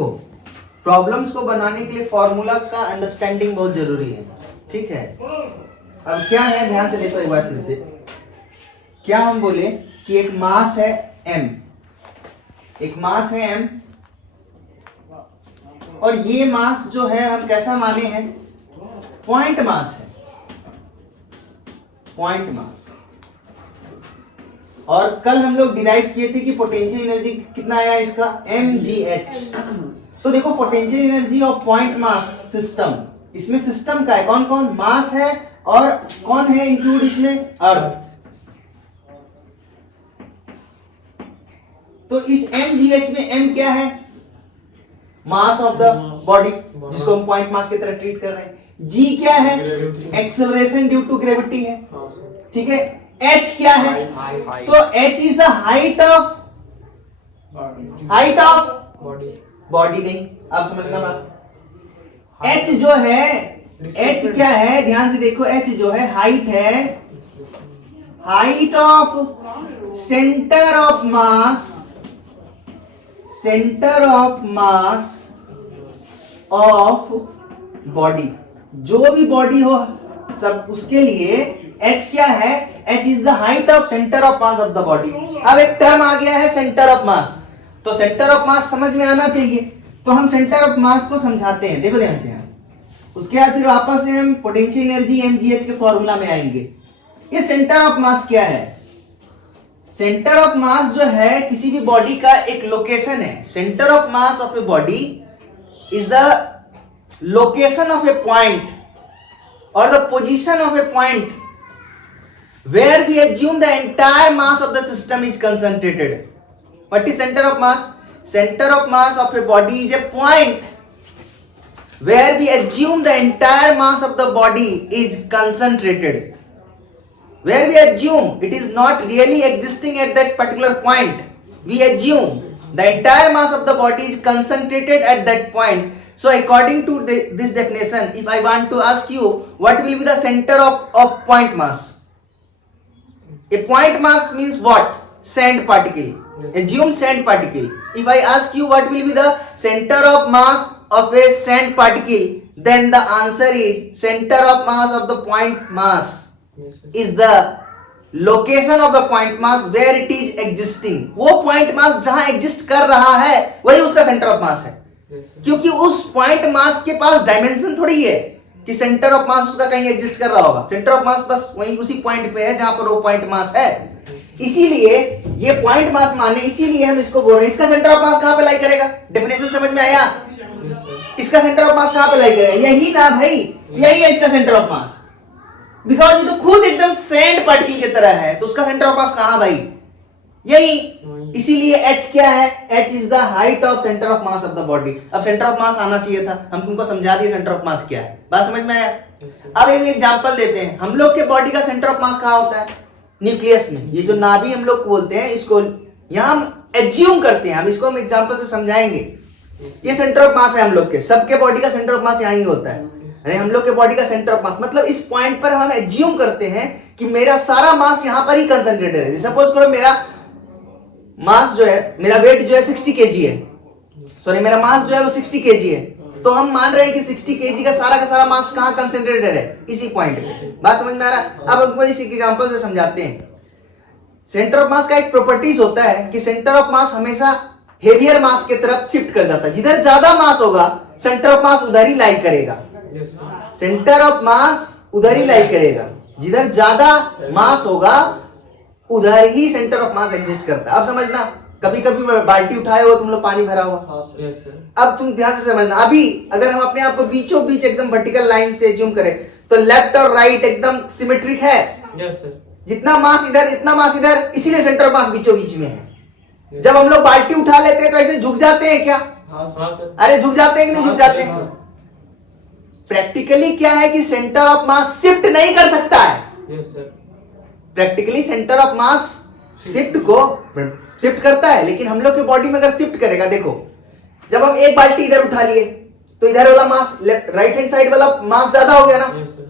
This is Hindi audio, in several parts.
देखो प्रॉब्लम्स को बनाने के लिए फॉर्मूला का अंडरस्टैंडिंग बहुत जरूरी है, ठीक है। अब क्या है, ध्यान से देखो एक बार फिर से। क्या हम बोले कि एक मास है m, एक मास है m, और ये मास जो है हम कैसा माने हैं, पॉइंट मास है, पॉइंट मास। और कल हम लोग डिराइव किए थे कि पोटेंशियल एनर्जी कितना आया इसका, mgh। तो देखो पोटेंशियल एनर्जी और पॉइंट मास सिस्टम, इसमें सिस्टम का है कौन कौन, मास है और कौन है इंक्लूड इसमें, अर्थ। तो इस mgh में m क्या है, मास ऑफ द बॉडी, जिसको हम पॉइंट मास की तरह ट्रीट कर रहे हैं। g क्या है, एक्सेलरेशन ड्यू टू ग्रेविटी है, ठीक है। h क्या है, तो h is the height of body नहीं, आप समझना बात। h जो है, h क्या है, ध्यान से देखो, h जो है हाइट है, height of centre of mass, centre of mass of body. जो भी बॉडी हो सब उसके लिए h क्या है, h is the height of centre of mass of the body. अब एक टर्म आ गया है सेंटर ऑफ मास, तो सेंटर ऑफ मास समझ में आना चाहिए, तो हम सेंटर ऑफ मास को समझाते हैं, देखो ध्यान से। उसके बाद फिर वापस से हम पोटेंशियल एनर्जी mgh के फॉर्मूला में आएंगे। ये सेंटर ऑफ मास क्या है, सेंटर ऑफ मास जो है किसी भी बॉडी का एक लोकेशन है। Centre of mass of a body is the location of a point और the position of a point where we assume the entire mass of the system is concentrated. What is center of mass? Center of mass of a body is a point where we assume the entire mass of the body is concentrated. Where we assume it is not really existing at that particular point. We assume the entire mass of the body is concentrated at that point. So according to this definition, if I want to ask you what will be the center of point mass? A point mass means what? Sand particle. Assume sand particle. If I ask you what will be the center of mass of a sand particle, then the answer is center of mass of the point mass is the location of the point mass where it is existing. वो point mass जहां exist कर रहा है वही उसका center of mass है, क्योंकि उस point mass के पास dimension थोड़ी है कि सेंटर ऑफ मास उसका कहीं एग्जिस्ट कर रहा होगा। सेंटर ऑफ मास बस वहीं उसी पॉइंट पे है जहां पर वो पॉइंट मास है। इसीलिए ये पॉइंट मास माने, इसीलिए हम इसको बोल रहे हैं। इसका सेंटर ऑफ मास कहां पे लाई करेगा, डेफिनेशन समझ में आया? इसका सेंटर ऑफ मास कहां पे लाई करेगा, यही ना भाई, यही है इसका सेंटर ऑफ मास। बिकॉज ये तो खुद एकदम सैंड पार्टिकल की तरह है, तो उसका सेंटर ऑफ मास कहां भाई, यही। इसीलिए h क्या है, h is the height of centre of mass of the body. अब सेंटर ऑफ मास आना चाहिए था, हम तुमको समझा दिए सेंटर ऑफ मास क्या है, बात समझ में आया? अब एक एग्जांपल देते हैं। हम लोग के बॉडी का सेंटर ऑफ मास कहां होता है, न्यूक्लियस में। ये जो नाभि हम लोग बोलते हैं, इसको यहां हम एज्यूम करते हैं, अब इसको हम एग्जांपल से समझाएंगे। ये सेंटर ऑफ मास है हम लोग के, सबके बॉडी का सेंटर ऑफ मास यहां ही होता है। अरे हम लोग के बॉडी का सेंटर ऑफ मास मतलब इस पॉइंट पर हम एज्यूम करते हैं कि मेरा सारा मास यहां पर ही कंसंट्रेटेड है। सपोज करो मेरा मास जो है, मेरा वेट जो है 60 kg है, सॉरी मेरा मास जो है वो 60 kg है, तो हम मान रहे हैं कि 60 kg का सारा मास कहां कंसंट्रेटेड है, इसी पॉइंट पे। बात समझ में आ रहा है? अब हमको इसी एग्जांपल से समझाते हैं। सेंटर ऑफ मास का एक प्रॉपर्टीज होता है कि सेंटर ऑफ मास हमेशा हेवियर मास की तरफ शिफ्ट कर जाता है। जिधर ज्यादा मास होगा सेंटर ऑफ मास उधर ही लाई करेगा, सेंटर ऑफ मास उधर ही लाई करेगा, जिधर ज्यादा मास होगा उधर ही सेंटर ऑफ मास एग्जिस्ट करता है। अब समझना, कभी कभी बाल्टी उठाए हो तुम लोग, पानी भरा हुआ, अब तुम ध्यान से समझना। अभी अगर हम अपने आप को बीचों बीच एकदम वर्टिकल लाइन से जूम करें तो लेफ्ट और राइट एकदम सिमेट्रिक है। जितना मास इधर इतना मास इधर, इसीलिए सेंटर ऑफ मास बीचों बीच में है। जब हम लोग बाल्टी उठा लेते हैं तो ऐसे झुक जाते हैं क्या? अरे झुक जाते हैं कि नहीं झुक जाते हैं? प्रैक्टिकली क्या है कि सेंटर ऑफ मास शिफ्ट नहीं कर सकता है। Practically centre of mass shift करता है, लेकिन हम लोग के बॉडी में अगर शिफ्ट करेगा, देखो जब हम एक बाल्टी इधर उठा लिए तो इधर वाला मास, राइट हैंड साइड वाला मास ज्यादा हो गया ना,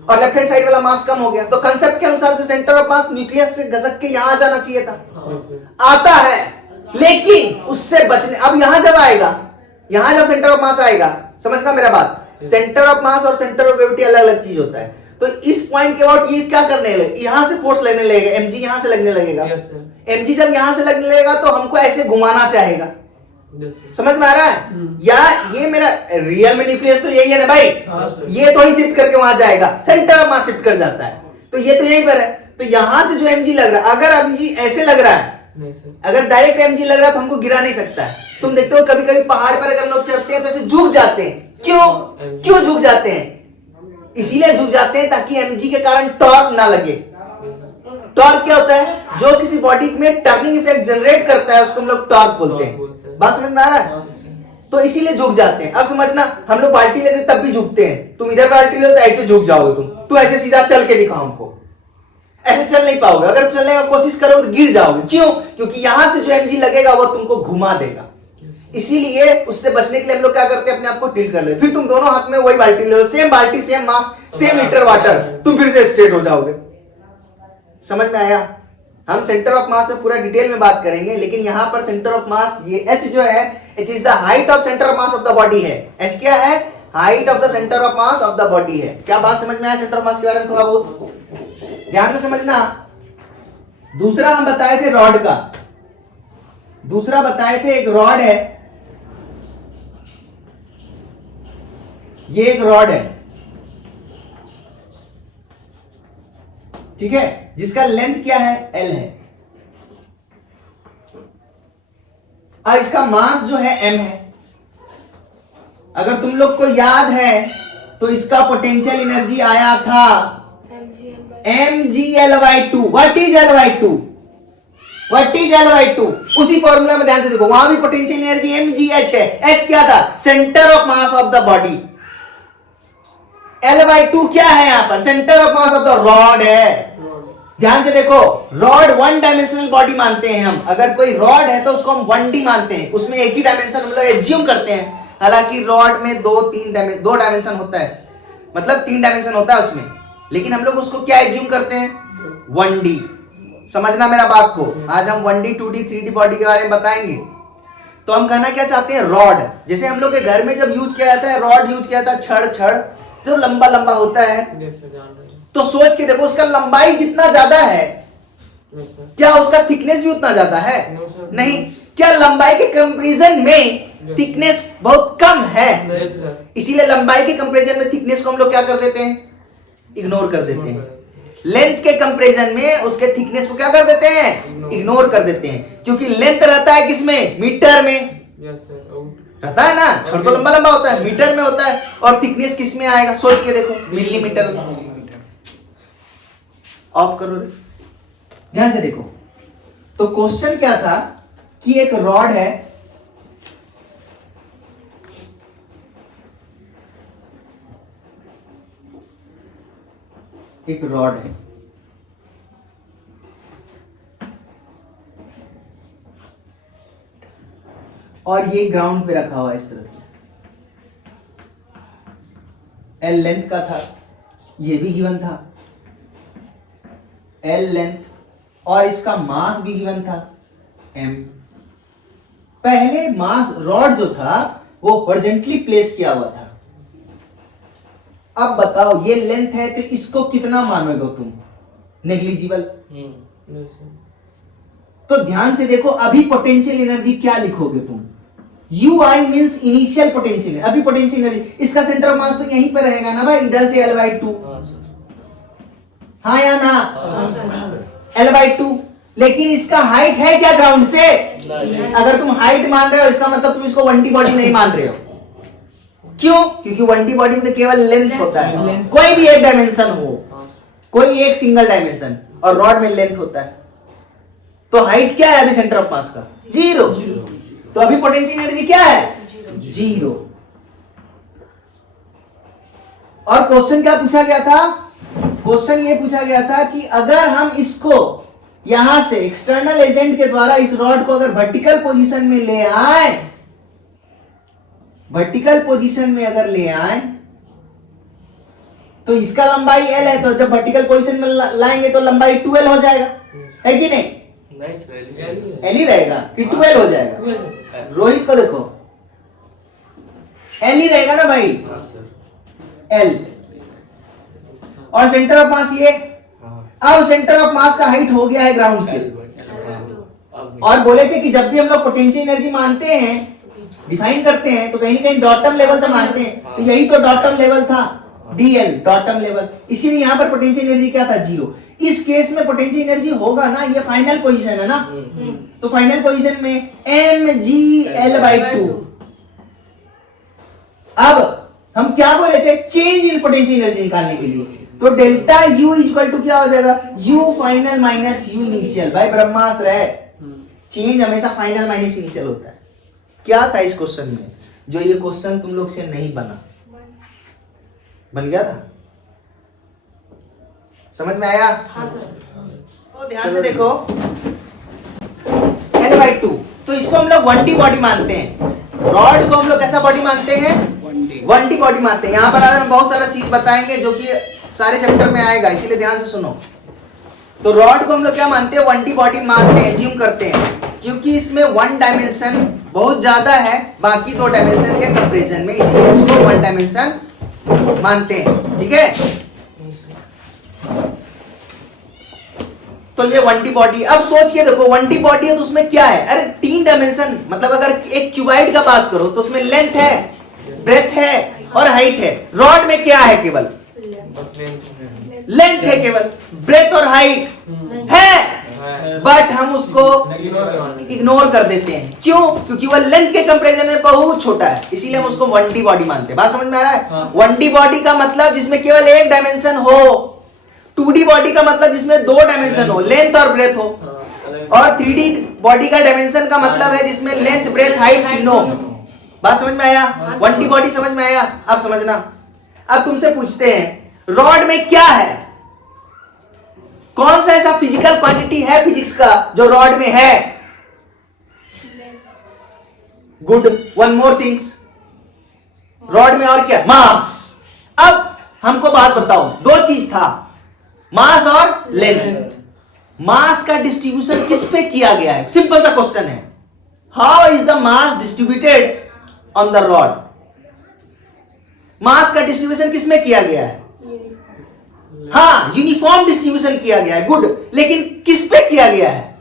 और लेफ्ट हैंड साइड वाला मास कम हो गया। तो कंसेप्ट के अनुसार से सेंटर ऑफ मास न्यूक्लियस से घसक के यहां आ जाना चाहिए था, आता है, लेकिन उससे बचने, अब यहां जब आएगा यहां जब सेंटर ऑफ मास आएगा, समझना मेरा बात, सेंटर ऑफ मास और सेंटर ऑफ ग्रेविटी अलग अलग चीज होता है। तो इस पॉइंट के बाद ये क्या करने लगे, यहां से फोर्स लगने लगेगा, mg यहां से लगने लगेगा। mg जब यहां से लगने लगेगा तो हमको ऐसे घुमाना चाहेगा, समझ में आ रहा है? या ये मेरा रियल में न्यूक्लियस तो यही है ना भाई, ये थोड़ी शिफ्ट करके वहां जाएगा, सेंटर ऑफ मास शिफ्ट कर जाता है, तो ये तो यहीं पर है। तो यहां से जो mg लग रहा है, अगर mg ऐसे लग रहा है, अगर डायरेक्ट mg लग रहा है तो हमको गिरा नहीं सकता है। तुम देखते हो कभी कभी पहाड़ पर अगर लोग चढ़ते हैं तो ऐसे झुक जाते हैं, क्यों झुक जाते हैं? इसीलिए झुक जाते हैं ताकि mg के कारण टॉर्क ना लगे। टॉर्क क्या होता है? जो किसी बॉडी में टर्निंग इफेक्ट जनरेट करता है उसको हम लोग टॉर्क बोलते हैं। बात समझ में आ रहा है? तो इसीलिए झुक जाते हैं। अब समझना, हम लोग बाल्टी लेते तब भी झुकते हैं। तुम इधर बाल्टी लो तो ऐसे झुक जाओगे, तुम ऐसे सीधा चल के दिखाओ हमको, ऐसे चल नहीं पाओगे। अगर चलने का कोशिश करोगे तो गिर जाओगे। क्यों? क्योंकि यहां से जो mg लगेगा वो तुमको घुमा देगा। इसीलिए उससे बचने के लिए हम लोग क्या करते हैं, अपने आप को टिल्ट कर लेते। फिर तुम दोनों हाथ में वही बाल्टी ले लो, सेम बाल्टी, same mass, same litre water, तुम फिर से स्ट्रेट हो जाओगे। समझ में आया? हम सेंटर ऑफ मास में पूरा डिटेल में बात करेंगे, लेकिन यहां पर सेंटर ऑफ मास, ये h जो है, h is the height of centre of mass of the body है। h क्या है? Height of the centre of mass of the body है। क्या बात समझ में आया सेंटर ऑफ मास के बारे में? थोड़ा बहुत ध्यान से समझना। दूसरा हम बताए थे रॉड का, दूसरा बताए थे एक रॉड है, ये एक रॉड है, ठीक है, जिसका लेंथ क्या है? L है, और इसका मास जो है m है। अगर तुम लोग को याद है तो इसका पोटेंशियल एनर्जी आया था mgl/2। What is L/2? What is L/2? उसी फॉर्मूला में ध्यान से देखो, वहां भी पोटेंशियल एनर्जी mgh है। h क्या था? Centre of mass of the body. L/2 क्या है? यहां पर centre of mass of the rod है। ध्यान से देखो, रॉड वन डायमेंशनल बॉडी मानते हैं हम। अगर कोई रॉड है तो उसको हम 1D मानते हैं, उसमें एक ही डायमेंशन हम लोग एज्यूम करते हैं। हालांकि रॉड में दो डायमेंशन होता है, मतलब 3 डायमेंशन होता है उसमें, लेकिन हम लोग उसको क्या एज्यूम करते हैं? 1D। समझना मेरा बात को। आज हम 1D 2D 3D बॉडी के बारे में बताएंगे। तो हम कहना क्या चाहते हैं? रॉड, जैसे हम लोग के घर में जब यूज किया जाता है, रॉड यूज किया जाता है, छड़ जो लंबा लंबा होता है। तो सोच के देखो, उसका लंबाई जितना ज्यादा है, क्या उसका थिकनेस भी उतना ज्यादा है? नहीं। क्या लंबाई के कंपैरिजन में थिकनेस बहुत कम है? इसीलिए लंबाई के कंपैरिजन में थिकनेस को हम लोग क्या कर देते हैं? इग्नोर कर देते हैं। लेंथ के कंपैरिजन में उसके थिकनेस को क्या कर देते हैं? इग्नोर कर देते हैं। क्योंकि लेंथ रहता है किसमें? मीटर में रहता है ना। छड़ तो लंबा लंबा होता है, मीटर में होता है। और थिकनेस किस में आएगा? सोच के देखो, मिलीमीटर। ऑफ करो रे, ध्यान से देखो। तो क्वेश्चन क्या था कि एक रॉड है, एक रॉड है, और ये ग्राउंड पे रखा हुआ है इस तरह से। L लेंथ का था, ये भी गिवन था L लेंथ, और इसका मास भी गिवन था m। पहले मास रॉड जो था वो हॉरिजॉन्टली प्लेस किया हुआ था। अब बताओ, ये लेंथ है तो इसको कितना मानोगे तुम? नेग्लिजिबल। तो ध्यान से देखो, अभी पोटेंशियल एनर्जी क्या लिखोगे तुम? UI means initial potential. अभी पोटेंशियल एनर्जी, इसका सेंटर ऑफ मास तो यहीं पर रहेगा ना भाई, इधर से L/2। हाँ या ना? L/2। लेकिन इसका हाइट है क्या ग्राउंड से? अगर तुम हाइट मान रहे हो, इसका मतलब तुम इसको 1D बॉडी नहीं मान रहे हो। क्यों? क्योंकि 1D बॉडी में तो केवल लेंथ होता है, कोई भी एक डायमेंशन हो, कोई एक सिंगल डायमेंशन, और रॉड में लेंथ होता है। तो हाइट क्या है अभी सेंटर ऑफ मास का? 0। तो अभी पोटेंशियल एनर्जी क्या है? 0। और क्वेश्चन क्या पूछा गया था? क्वेश्चन ये पूछा गया था कि अगर हम इसको यहां से एक्सटर्नल एजेंट के द्वारा इस रॉड को अगर वर्टिकल पोजीशन में ले आए, वर्टिकल पोजीशन में अगर ले आए, तो इसका लंबाई L है, तो जब वर्टिकल पोजीशन में लाएंगे तो लंबाई 2L हो जाएगा, है कि नहीं? L ही रहेगा कि 2L हो जाएगा? रोहित को देखो, एल ही रहेगा ना भाई, हाँ सर, एल। और सेंटर ऑफ मास ये, अब सेंटर ऑफ मास का हाइट हो गया है ग्राउंड से। और बोले थे कि जब भी हम लोग पोटेंशियल एनर्जी मानते हैं, डिफाइन करते हैं, तो कहीं ना कहीं डॉट टर्म लेवल तो मानते हैं, तो यही तो डॉट टर्म लेवल था, डीएल डॉट टर्म लेवल। इसीलिए यहाँ पर पोटेंशियल एनर्जी क्या था, 0। इस केस में पोटेंशियल एनर्जी होगा ना, ये फाइनल पोजीशन है ना, तो फाइनल पोजीशन में mgl/2। अब हम क्या बोले थे, चेंज इन पोटेंशियल एनर्जी निकालने के लिए, तो डेल्टा U इक्वल टू क्या हो जाएगा, U final minus U initial. भाई ब्रह्मास्त्र है, चेंज हमेशा फाइनल माइनस इनिशियल होता है। क्या था इस क्वेश्चन में, जो ये क्वेश्चन तुम लोग से नहीं बना, बन गया था, समझ में आया? हाँ सर। तो ध्यान से देखो, L/2, तो इसको हम लोग 1D बॉडी मानते हैं, रॉड को हम लोग कैसा बॉडी मानते हैं, 1D बॉडी मानते हैं। यहाँ पर आज हम बहुत सारा चीज बताएंगे जो कि सारे चैप्टर में आएगा, इसीलिए ध्यान से सुनो। तो रॉड को हम लोग क्या मानते हैं, 1D बॉडी मानते हैं, एज्यूम करते हैं, क्योंकि इसमें 1 डायमेंशन बहुत ज्यादा है बाकी 2 डायमेंशन के कंपैरिजन में, इसलिए इसको 1 डायमेंशन मानते हैं, ठीक है। तो ये 1D बॉडी, अब सोच के देखो 1D बॉडी है तो उसमें क्या है, अरे 3 डायमेंशन, मतलब अगर एक क्यूबाइड का बात करो तो उसमें लेंथ है, ब्रेथ है और हाइट है। रॉड में क्या है, केवल लेंथ है, केवल ब्रेथ और हाइट है, बट हम उसको इग्नोर कर देते हैं। क्यों? क्योंकि वह लेंथ के कंपैरिजन में बहुत छोटा है, इसीलिए हम उसको 1D बॉडी मानते हैं। बात समझ में आ रहा है? 1D बॉडी का मतलब जिसमें केवल एक डायमेंशन हो, 2D बॉडी का मतलब जिसमें 2 डायमेंशन हो, लेंथ और ब्रेथ हो, और 3D बॉडी का डायमेंशन का मतलब है जिसमें लेंथ, ब्रेथ, हाइट तीनों। बात समझ में आया? 1D बॉडी समझ में आया? अब समझना, अब तुमसे पूछते हैं रॉड में क्या है, कौन सा ऐसा फिजिकल क्वांटिटी है फिजिक्स का जो रॉड में है? Good, one more things, rod में और क्या, मास। अब हमको बात बताओ, 2 चीज था, मास और लेंथ। मास का डिस्ट्रीब्यूशन किस पे किया गया है, सिंपल सा क्वेश्चन है, how is the mass distributed on the rod. Mass का डिस्ट्रीब्यूशन किस में किया गया है, हाँ यूनिफॉर्म डिस्ट्रीब्यूशन किया गया है, गुड, लेकिन किस पे किया गया है,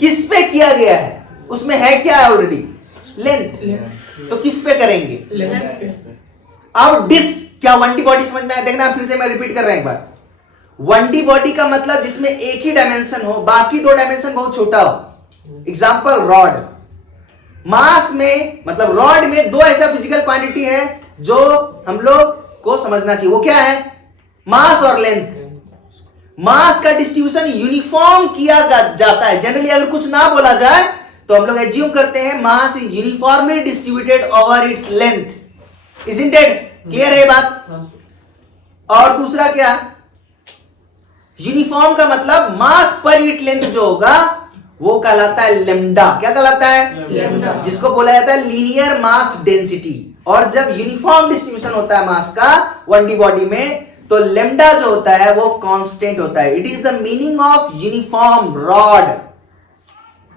किस पे किया गया है, उसमें है क्या ऑलरेडी, लेंथ, तो किस पे करेंगे। अब डिस क्या 1D बॉडी समझ में आया? देखना फिर से मैं रिपीट कर रहा हूं एक बार, 1D बॉडी का मतलब जिसमें एक ही डायमेंशन हो, बाकी 2 डायमेंशन बहुत छोटा हो। एग्जांपल रॉड, मास में मतलब रॉड में 2 ऐसा फिजिकल क्वांटिटी है जो हम लोग को समझना चाहिए, वो क्या है, मास और लेंथ। मास का डिस्ट्रीब्यूशन यूनिफॉर्म किया जाता है, जनरली अगर कुछ ना बोला जाए तो हम लोग एज्यूम करते हैं मास is uniformly distributed over its length, isn't it? Clear है ये बात? और दूसरा क्या, यूनिफॉर्म का मतलब मास पर यूनिट लेंथ जो होगा वो कहलाता है लेम्डा। क्या कहलाता है, लेम्डा, जिसको बोला जाता है लीनियर मास डेंसिटी। और जब यूनिफॉर्म डिस्ट्रीब्यूशन होता है मास का 1D बॉडी में, तो लेम्डा जो होता है वो कांस्टेंट होता है। It is the meaning of uniform rod,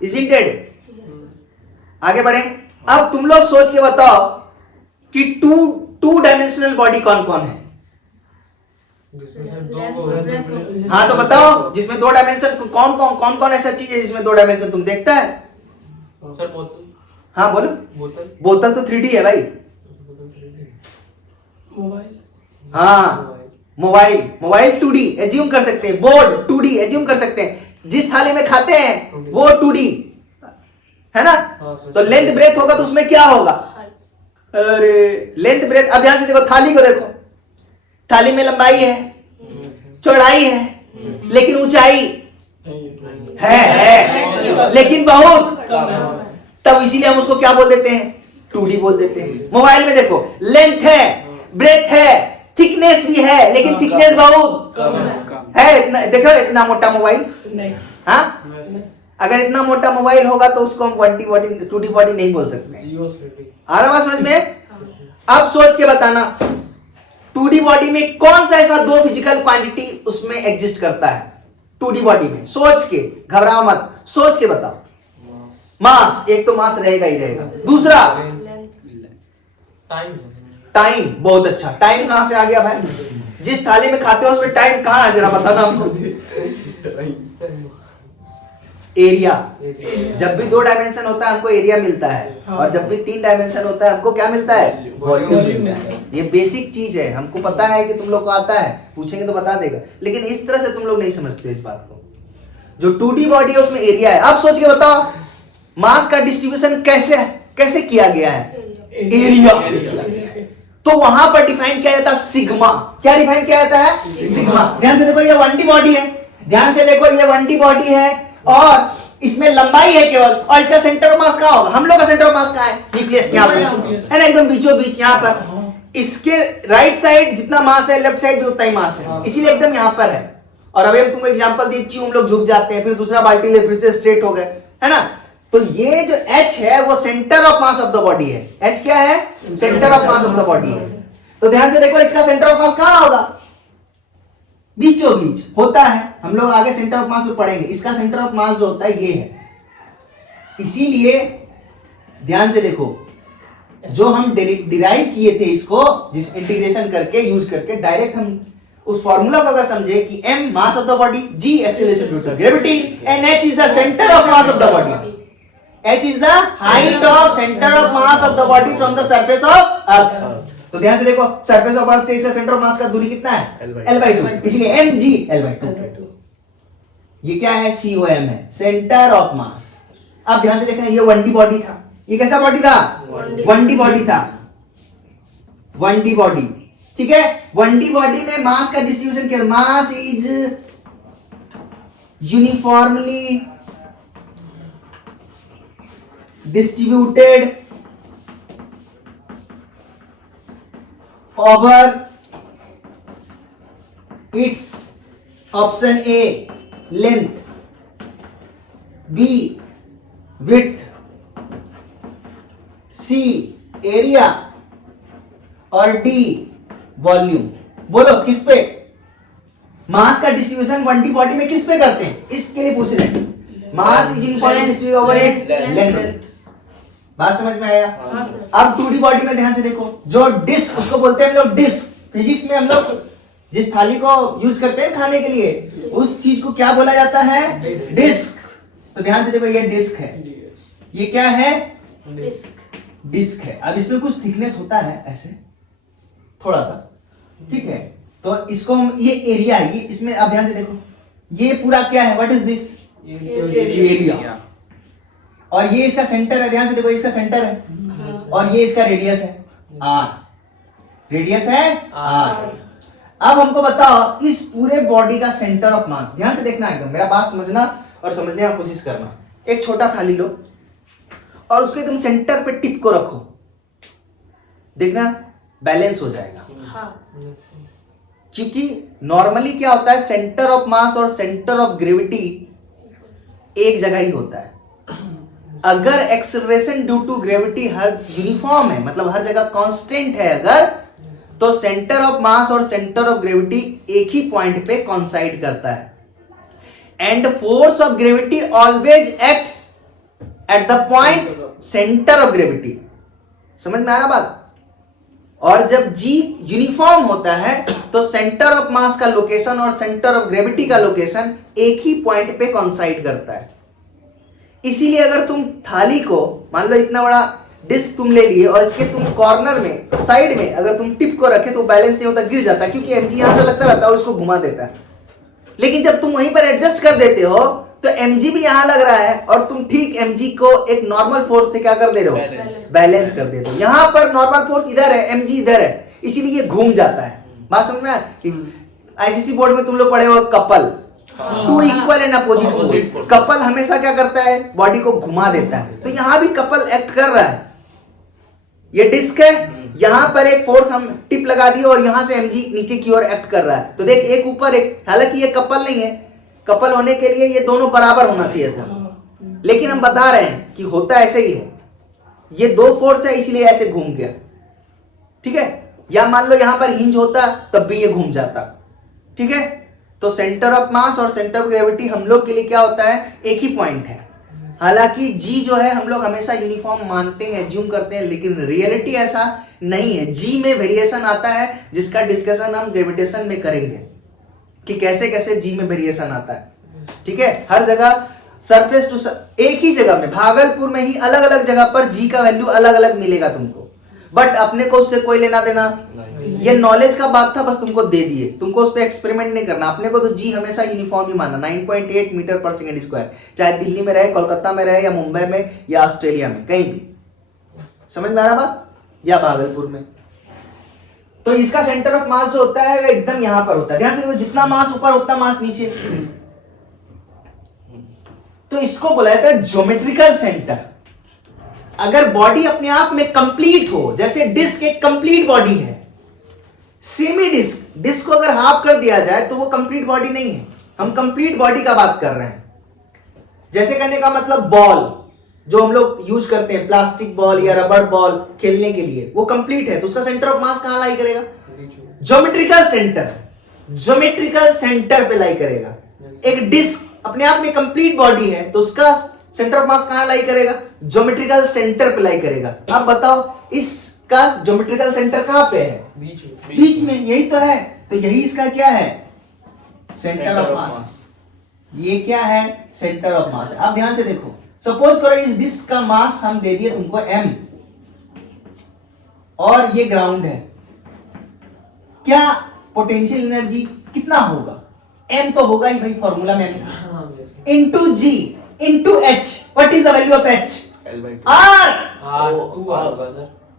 isn't it? आगे बढ़े, अब तुम लोग सोच के बताओ कि टू डायमेंशनल बॉडी कौन कौन है, हाँ तो बताओ, जिसमें 2 डायमेंशन कौन कौन ऐसा चीज है जिसमें 2 डायमेंशन तुम देखता है? सर बोतल। हाँ बोलो, बोतल तो 3D है भाई। मोबाइल, हाँ मोबाइल 2D एज्यूम कर सकते हैं, बोर्ड 2D एज्यूम कर सकते हैं, जिस थाली में खाते हैं वो 2D है ना। तो लेंथ ब्रेथ होगा तो उसमें क्या होगा, अरे लेंथ ब्रेथ। अब ध्यान से देखो, थाली को देखो, थाली में लंबाई है, चौड़ाई है, लेकिन ऊंचाई है लेकिन बहुत, तब इसीलिए हम उसको क्या बोल देते हैं, 2D बोल देते हैं। मोबाइल में देखो, लेंथ है, ब्रेथ है, थिकनेस भी है, लेकिन थिकनेस बहुत है। इतना देखो, इतना मोटा मोबाइल, हाँ अगर इतना मोटा मोबाइल होगा तो उसको हम 1D बॉडी 2D बॉडी नहीं बोल सकते। आ रहा समझ में? अब सोच के बताना, 2D बॉडी में कौन सा ऐसा 2 फिजिकल क्वांटिटी उसमें एग्जिस्ट करता है 2D बॉडी में? सोच के, घबराओ मत, सोच के बताओ। मास, एक तो मास रहेगा ही रहेगा, दूसरा टाइम टाइम, बहुत अच्छा। टाइम कहां से आ गया भाई? जिस थाली में खाते हो उसमें टाइम कहां है, जरा बताना हमको। एरिया। जब भी 2 डायमेंशन होता है हमको एरिया मिलता है, और जब भी 3 डायमेंशन होता है हमको क्या मिलता है? वॉल्यूम मिलता है। ये बेसिक चीज है, हमको पता है कि तुम लोग को आता है, पूछेंगे तो बता देगा, लेकिन इस तरह से तुम लोग नहीं समझते इस बात को। जो 2D बॉडी है उसमें एरिया है। अब सोच के बताओ मास का डिस्ट्रीब्यूशन कैसे किया गया है? एरिया पे किया गया है। तो वहां पर डिफाइन किया जाता है सिग्मा। क्या डिफाइन किया जाता है? सिग्मा। ध्यान से देखो, ये 1D बॉडी है, ध्यान से देखो, ये 1D बॉडी है और इसमें लंबाई है केवल, और इसका सेंटर ऑफ मास कहां होगा? हम लोग का सेंटर ऑफ मास कहां है? न्यूक्लियस, यहाँ पर है ना, एकदम बीचों बीच यहाँ पर। इसके राइट साइड जितना मास है, लेफ्ट साइड भी उतना ही मास है, इसीलिए एकदम यहाँ पर है। और अभी हम तुमको एग्जांपल दिए क्यों हम लोग झुक जाते हैं, फिर दूसरा बाल्टी ले, फिर से स्ट्रेट हो गए, है ना। तो ये जो H है वो centre of mass of the body है। H क्या है? Centre of mass of the body है। तो ध्यान से देखो, इसका सेंटर ऑफ मास कहां होगा? बीचों बीच होता है। हम लोग आगे सेंटर ऑफ मास में पढ़ेंगे। इसका सेंटर ऑफ मास जो होता है ये है। इसीलिए ध्यान से देखो, जो हम डिराइव किए थे इसको, जिस इंटीग्रेशन करके यूज करके डायरेक्ट हम उस फॉर्मूला को अगर समझे कि m mass of the body, g acceleration due to gravity and h is the centre of mass of the body. h is the height of centre of mass of the body from the surface of earth. तो ध्यान से देखो, सरफेस ऑफ अर्थ से इसका सेंटर ऑफ मास का दूरी कितना है? L/2, इसलिए mg L/2। ये क्या है? COM है, सेंटर ऑफ मास। अब ध्यान से देखना, ये 1D बॉडी था। ये कैसा बॉडी था? 1D बॉडी था, 1D बॉडी, ठीक है। 1D बॉडी में मास का डिस्ट्रीब्यूशन क्या? Mass is uniformly distributed over its option A length, B width, C area और डी वॉल्यूम। बोलो किस पे मास का डिस्ट्रीब्यूशन 1D बॉडी में किस पे करते हैं? इसके लिए पूछ रहे हैं। मास is uniformly distributed over its length. बात समझ में आया? अब 2D बॉडी में ध्यान से देखो, जो डिस्क, उसको बोलते हैं हम लोग डिस्क। फिजिक्स में हम लोग जिस थाली को यूज करते हैं खाने के लिए, उस चीज को क्या बोला जाता है? डिस्क। तो ध्यान से देखो, ये डिस्क है, ये क्या है? डिस्क है। अब इसमें कुछ थिकनेस होता है ऐसे थोड़ा सा, ठीक है। तो इसको हम, ये एरिया है, ये इसमें अब ध्यान से देखो, ये पूरा क्या है? What is this? एरिया। और ये इसका सेंटर है, ध्यान से देखो, इसका सेंटर है, और ये इसका रेडियस है r। रेडियस है r। अब हमको बताओ इस पूरे बॉडी का सेंटर ऑफ मास, ध्यान से देखना, एकदम मेरा बात समझना और समझने की कोशिश करना। एक छोटा थाली लो और उसके एकदम सेंटर पे टिप को रखो, देखना बैलेंस हो जाएगा। क्योंकि नॉर्मली क्या होता है, सेंटर ऑफ मास और सेंटर ऑफ ग्रेविटी एक जगह ही होता है। अगर एक्सेलरेशन ड्यू टू ग्रेविटी हर यूनिफॉर्म है, मतलब हर जगह कांस्टेंट है अगर, तो सेंटर ऑफ मास और सेंटर ऑफ ग्रेविटी एक ही पॉइंट पे कॉन्साइड करता है। And force of gravity always acts at the point centre of gravity. समझ में आ रहा बात? और जब G यूनिफॉर्म होता है तो सेंटर ऑफ मास का लोकेशन और सेंटर ऑफ ग्रेविटी का लोकेशन एक ही पॉइंट पे कॉन्साइड करता है। इसीलिए अगर तुम थाली को, मान लो इतना बड़ा डिस्क तुम ले लिए और इसके तुम कॉर्नर में, साइड में अगर तुम टिप को रखे तो बैलेंस नहीं होता, गिर जाता है, क्योंकि mg यहां से लगता रहता है और उसको घुमा देता है। लेकिन जब तुम वहीं पर एडजस्ट कर देते हो तो mg भी यहां लग रहा है और तुम ठीक mg को एक नॉर्मल फोर्स से क्या कर दे रहे हो? बैलेंस कर देते हो। यहां पर नॉर्मल फोर्स इधर है, mg इधर है, इसीलिए ये घूम जाता है। बात समझ में? आईसीसी बोर्ड में तुम लोग पढ़े हो couple, two equal and opposite force. Couple हमेशा क्या करता है? बॉडी को घुमा देता है। तो यहां भी कपल एक्ट कर रहा है। ये डिस्क है, यहां पर एक फोर्स हम टिप लगा दी और यहां से mg नीचे की ओर एक्ट कर रहा है। तो देख, एक ऊपर एक, हालांकि ये कपल नहीं है, कपल होने के लिए ये दोनों बराबर होना चाहिए था, लेकिन हम बता रहे हैं कि होता ऐसे ही है। ये दो फोर्स है इसलिए ऐसे घूम गया, ठीक है। या मान लो यहां पर हिंज होता तब भी ये घूम जाता, ठीक है। तो सेंटर ऑफ मास और सेंटर ऑफ ग्रेविटी हम लोग के लिए क्या होता है? एक ही पॉइंट है। हालांकि जी जो है हम लोग हमेशा यूनिफॉर्म मानते हैं, एज्यूम करते हैं, लेकिन रियलिटी ऐसा नहीं है। जी में वेरिएशन आता है जिसका डिस्कशन हम ग्रेविटेशन में करेंगे कि कैसे कैसे जी में वेरिएशन आता है। ठीक है, हर जगह सरफेस टू एक ही जगह में भागलपुर में ही अलग अलग जगह पर जी का वैल्यू अलग अलग मिलेगा तुमको, बट अपने को उससे कोई लेना देना, ये नॉलेज का बात था, बस तुमको दे दिए, तुमको उस पर एक्सपेरिमेंट नहीं करना। अपने को तो जी हमेशा यूनिफॉर्म ही मानना, 9.8 मीटर पर सेकेंड स्क्वायर, चाहे दिल्ली में रहे, कोलकाता में रहे, या मुंबई में, या ऑस्ट्रेलिया में, कहीं भी। समझ में आ रहा बात? या भागलपुर में। तो इसका सेंटर ऑफ मास जो होता है वो एकदम यहां पर होता है। ध्यान से देखो, जितना मास ऊपर उतना मास नीचे, तो इसको बोला जाता है ज्योमेट्रिकल सेंटर। अगर बॉडी अपने आप में कंप्लीट हो, जैसे डिस्क एक कंप्लीट बॉडी है, सेमी डिस्क, डिस्क को अगर हाफ कर दिया जाए तो वो कंप्लीट बॉडी नहीं है। हम कंप्लीट बॉडी का बात कर रहे हैं। जैसे कहने का मतलब बॉल जो हम लोग यूज करते हैं, प्लास्टिक बॉल या रबर बॉल खेलने के लिए, वो कंप्लीट है, तो उसका सेंटर ऑफ मास कहां लाई करेगा? ज्योमेट्रिकल सेंटर, ज्योमेट्रिकल सेंटर पे लाई करेगा। एक डिस्क अपने आप में कंप्लीट बॉडी है, तो उसका सेंटर ऑफ मास कहां लाई करेगा? ज्योमेट्रिकल सेंटर पे लाई करेगा। अब बताओ इसका ज्योमेट्रिकल सेंटर कहां पे है? बीच में, यही तो है। तो यही इसका क्या है? सेंटर ऑफ मास। ये क्या है? सेंटर ऑफ मास है। अब ध्यान से देखो, सपोज करो इस डिस्क का मास हम दे दिए तुमको m, और ये ग्राउंड है, क्या पोटेंशियल एनर्जी कितना होगा? m तो होगा ही भाई, फॉर्मूला में into G into H. What is the value of H? R.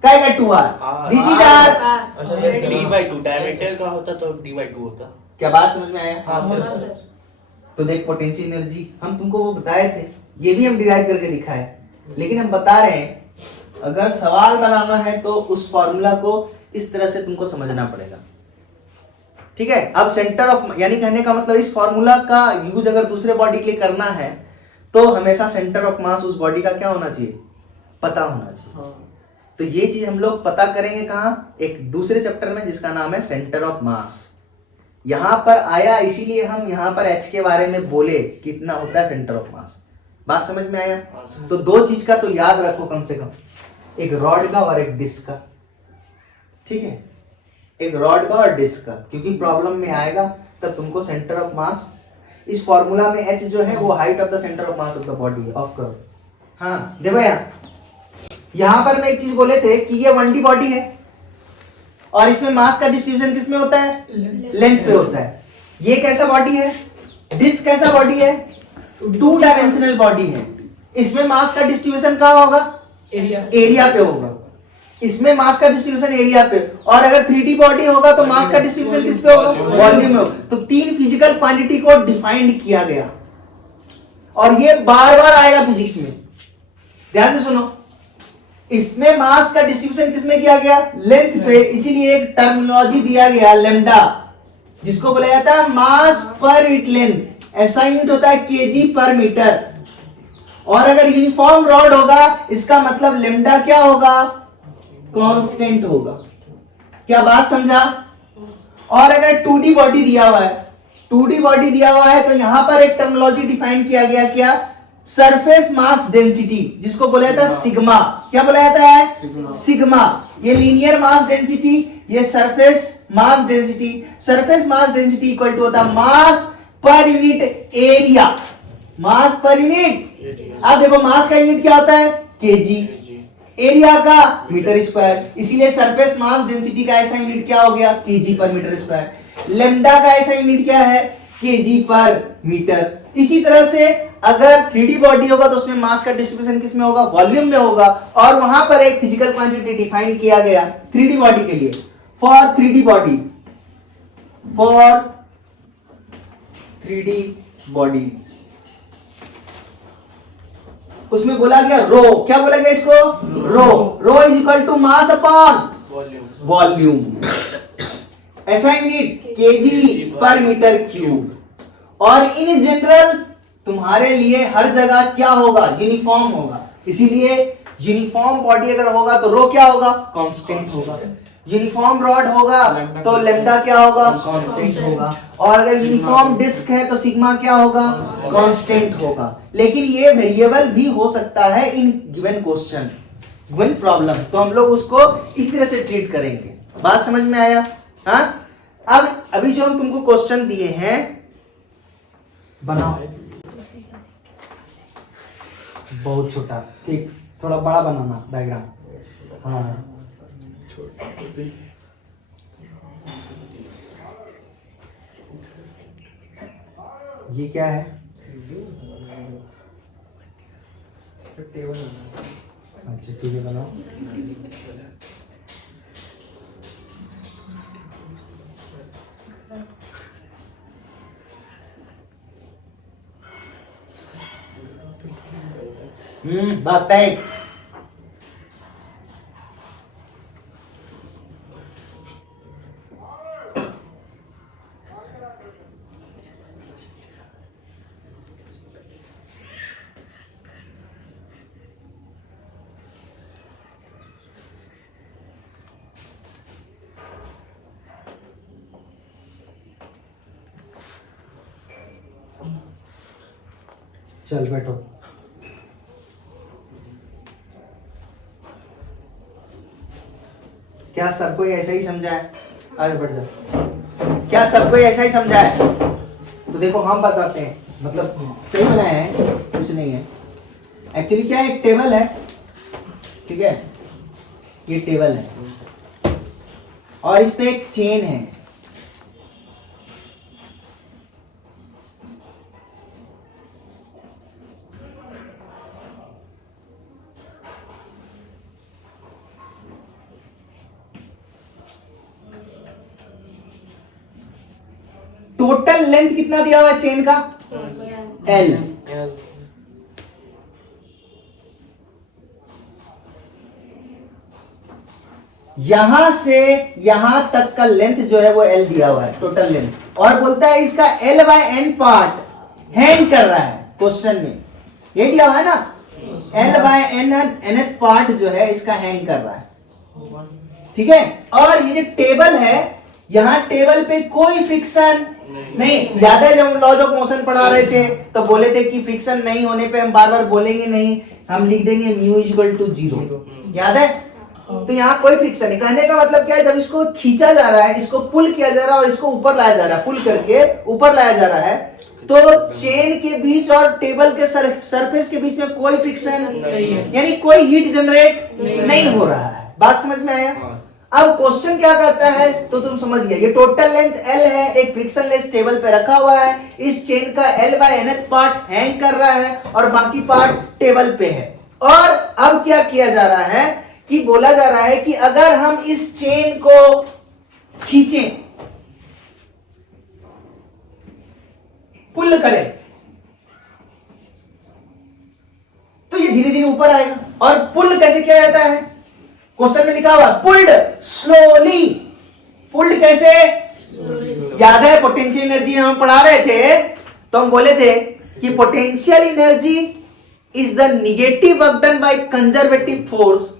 क्या 2r? This is are. d/2 diameter का होता तो d/2 होता। क्या बात समझ में आया? हाँ सर। तो देख, पोटेंशियल एनर्जी हम तुमको वो बताए थे, ये भी हम डिराइव करके दिखाए, लेकिन हम बता रहे हैं अगर सवाल बनाना है तो उस फॉर्मूला को इस तरह से तुमको समझना पड़ेगा। ठीक है, अब सेंटर ऑफ, यानी कहने का मतलब इस फॉर्मूला का यूज अगर दूसरे बॉडी के लिए करना है तो हमेशा सेंटर ऑफ मास उस बॉडी का क्या होना चाहिए? पता होना चाहिए। तो ये चीज हम लोग पता करेंगे कहां? एक दूसरे चैप्टर में जिसका नाम है सेंटर ऑफ मास। यहां पर आया इसीलिए हम यहां पर एच के बारे में बोले कितना होता है सेंटर ऑफ मास। बात समझ में आया? तो दो चीज का तो याद रखो कम से कम, एक रॉड का और एक डिस्क का। ठीक है, एक रॉड का और डिस्क का, क्योंकि प्रॉब्लम में आएगा तब तुमको सेंटर ऑफ मास, इस फॉर्मूला में एच जो है वो height of the centre of mass of the body. Of करो। हाँ देखो, यहां पर मैं एक चीज बोले थे कि ये 1D बॉडी है और इसमें मास का डिस्ट्रीब्यूशन किस में होता है? लेंथ पे होता है। ये कैसा बॉडी है? डिस्क कैसा बॉडी है? 2 डायमेंशनल बॉडी है। इसमें मास का डिस्ट्रीब्यूशन कहां होगा? एरिया पे होगा। इसमें मास का डिस्ट्रीब्यूशन एरिया पे, और अगर 3D बॉडी होगा तो मास का डिस्ट्रीब्यूशन किस पे होगा? वॉल्यूम में होगा। तो 3 फिजिकल क्वांटिटी को डिफाइंड किया गया और ये बार बार आएगा फिजिक्स में। ध्यान से सुनो, इसमें मास का डिस्ट्रीब्यूशन किसमें किया गया? लेंथ पे। इसीलिए एक टर्मिनोलॉजी दिया गया लेम्डा, जिसको बोला जाता है मास पर यूनिट लेंथ। ऐसा यूनिट होता है केजी पर मीटर। और अगर यूनिफॉर्म रॉड होगा इसका मतलब लेम्डा क्या होगा? कांस्टेंट होगा। क्या बात समझा? और अगर 2D बॉडी दिया हुआ है, 2D बॉडी दिया हुआ है तो यहां पर एक टर्मिनोलॉजी डिफाइन किया गया, क्या? सरफेस मास डेंसिटी, जिसको बोला जाता है सिग्मा। क्या बोला जाता है? सिग्मा। ये लीनियर मास डेंसिटी, ये surface mass density. Surface mass density equal to होता है मास पर यूनिट एरिया। मास पर यूनिट। अब देखो, मास का यूनिट क्या होता है? केजी। एरिया का मीटर स्क्वायर। इसीलिए सरफेस मास डेंसिटी का ऐसा यूनिट क्या हो गया? केजी पर मीटर स्क्वायर। लेम्डा का ऐसा यूनिट क्या है? केजी पर मीटर। इसी तरह से अगर 3D बॉडी होगा तो उसमें मास का डिस्ट्रीब्यूशन किस में होगा? वॉल्यूम में होगा। और वहां पर एक फिजिकल क्वांटिटी डिफाइन किया गया 3D बॉडी के लिए। For 3D body, for 3D bodies, उसमें बोला गया रो। क्या बोला गया इसको? Rho is equal to mass upon volume. ऐसा यूनिट केजी पर मीटर क्यूब। और इन जनरल तुम्हारे लिए हर जगह क्या होगा? यूनिफॉर्म होगा। इसीलिए यूनिफॉर्म बॉडी अगर होगा तो रो क्या होगा, कांस्टेंट होगा। यूनिफॉर्म रॉड होगा तो लेमडा क्या होगा, कांस्टेंट होगा। और अगर यूनिफॉर्म डिस्क है तो सिग्मा क्या होगा, कांस्टेंट होगा। लेकिन ये वेरिएबल भी हो सकता है in given question, given problem, तो हम लोग उसको इस तरह से ट्रीट करेंगे। बात समझ में आया? हाँ, अब अभी जो हम तुमको क्वेश्चन दिए हैं बनाओ। बहुत छोटा, ठीक, थोड़ा बड़ा बनाना डायग्राम। हाँ, ये क्या है? अच्छा ठीक है, बनाओ। बात है। चल बैठो। क्या सबको ऐसा ही समझा है? आगे बढ़ जाओ। क्या सबको ऐसा ही समझा है? तो देखो हम बताते हैं, मतलब सही बनाया है, कुछ नहीं है। एक्चुअली क्या है, एक टेबल है, ठीक है, ये टेबल है और इस पे एक चेन है। टोटल लेंथ कितना दिया हुआ है चेन का? L। यहां से यहां तक का लेंथ जो है वो L दिया हुआ है, टोटल लेंथ, और बोलता है इसका L/N पार्ट हैंग कर रहा है। क्वेश्चन में ये दिया हुआ है ना, L/N nth पार्ट जो है इसका हैंग कर रहा है, ठीक है। और ये जो टेबल है, यहां टेबल पे कोई फ्रिक्शन नहीं। याद है जब हम लॉज ऑफ मोशन पढ़ा रहे थे तो बोले थे कि फ्रिक्शन नहीं होने पे हम बार बार बोलेंगे नहीं, हम लिख देंगे म्यू इक्वल टू 0। याद है? तो यहाँ कोई फ्रिक्शन नहीं। कहने का मतलब क्या है, जब इसको खींचा जा रहा है, इसको पुल किया जा रहा है और इसको ऊपर लाया जा रहा है, पुल करके ऊपर लाया जा रहा है, तो चेन के बीच और टेबल के सरफेस के बीच में कोई फ्रिक्शन नहीं है, यानी कोई हीट जनरेट नहीं हो रहा है। बात समझ में आया? अब क्वेश्चन क्या कहता है तो तुम समझ गए। ये टोटल लेंथ L है, एक फ्रिक्शनलेस टेबल पे रखा हुआ है, इस चेन का L/Nth पार्ट हैंग कर रहा है और बाकी पार्ट टेबल पे है। और अब क्या किया जा रहा है कि बोला जा रहा है कि अगर हम इस चेन को खींचें, पुल करें, तो ये धीरे धीरे ऊपर आएगा। और पुल कैसे किया जाता है? क्वेश्चन में लिखा हुआ पुल्ड स्लोली। पुल्ड कैसे? याद है पोटेंशियल एनर्जी हम पढ़ा रहे थे, तो हम बोले थे कि potential energy is the negative work done by conservative force.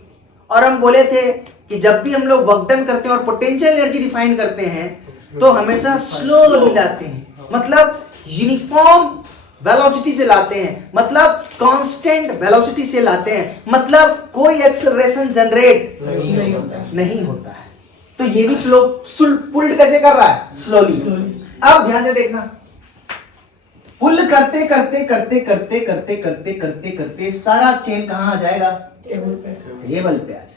और हम बोले थे कि जब भी हम लोग वर्क डन करते हैं और पोटेंशियल एनर्जी डिफाइन करते हैं तो हमेशा स्लोली लाते हैं, मतलब यूनिफॉर्म वेलोसिटी से लाते हैं, मतलब कांस्टेंट वेलोसिटी से लाते हैं, मतलब कोई एक्सेलरेशन जनरेट नहीं होता है। तो ये भी पुल्ड कैसे कर रहा है? स्लोली। अब ध्यान से देखना, पुल करते करते करते करते करते करते करते करते सारा चेन कहां आ जाएगा? टेबल पे आ जाएगा।